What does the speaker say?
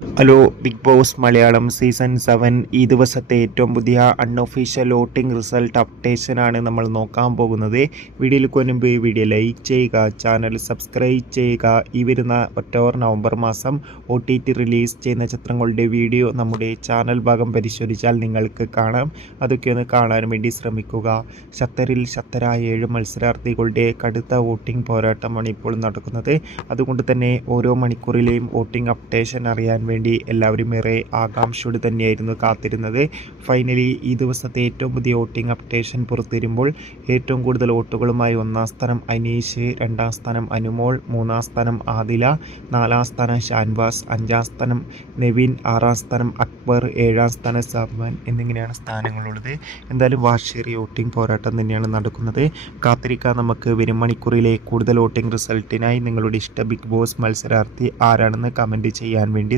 Hello Big Boss Malayalam season seven ഈ ദിവസത്തെ ഏറ്റവും പുതിയ അൺഒഫീഷ്യൽ വോട്ടിംഗ് റിസൾട്ട് അപ്ഡേഷനാണ് നമ്മൾ നോക്കാൻ പോകുന്നത്. വീഡിയോയിൽ മുൻപ് വീഡിയോ ലൈക്ക് ചെയ്യുക ചാനൽ സബ്സ്ക്രൈബ് ചെയ്യുക. ഈ വരുന്ന ഒക്ടോബർ നവംബർ മാസം ഒ ടി ടി റിലീസ് ചെയ്യുന്ന ചിത്രങ്ങളുടെ വീഡിയോ നമ്മുടെ ചാനൽ ഭാഗം പരിശോധിച്ചാൽ നിങ്ങൾക്ക് കാണാം. അതൊക്കെ ഒന്ന് കാണാൻ വേണ്ടി ശ്രമിക്കുക. ശക്തരിൽ ശക്തരായ ഏഴ് മത്സരാർത്ഥികളുടെ കടുത്ത വോട്ടിംഗ് പോരാട്ടമാണ് ഇപ്പോൾ നടക്കുന്നത്. അതുകൊണ്ട് തന്നെ ഓരോ മണിക്കൂറിലെയും വോട്ടിംഗ് അപ്ഡേഷൻ അറിയാൻ വേണ്ടി എല്ലാവരും ഏറെ ആകാംക്ഷയോട് തന്നെയായിരുന്നു കാത്തിരുന്നത്. ഫൈനലി ഈ ദിവസത്തെ ഏറ്റവും പുതിയ വോട്ടിംഗ് അപ്ഡേഷൻ പുറത്തുവരുമ്പോൾ ഏറ്റവും കൂടുതൽ വോട്ടുകളുമായി ഒന്നാം സ്ഥാനം അനീഷ് രണ്ടാം സ്ഥാനം അനുമോൾ മൂന്നാം സ്ഥാനം ആദില നാലാം സ്ഥാനം ഷാൻവാസ് അഞ്ചാം സ്ഥാനം നെവിൻ ആറാം സ്ഥാനം അക്ബർ ഏഴാം സ്ഥാനം സബ്മാൻ എന്നിങ്ങനെയാണ് സ്ഥാനങ്ങളുള്ളത്. എന്തായാലും വാഷേറി വോട്ടിംഗ് പോരാട്ടം തന്നെയാണ് നടക്കുന്നത്. കാത്തിരിക്കാൻ നമുക്ക് വരും മണിക്കൂറിലെ കൂടുതൽ വോട്ടിംഗ് റിസൾട്ടിനായി നിങ്ങളുടെ ഇഷ്ട ബിഗ് ബോസ് മത്സരാർത്ഥി ആരാണെന്ന് കമന്റ് ചെയ്യാൻ വേണ്ടി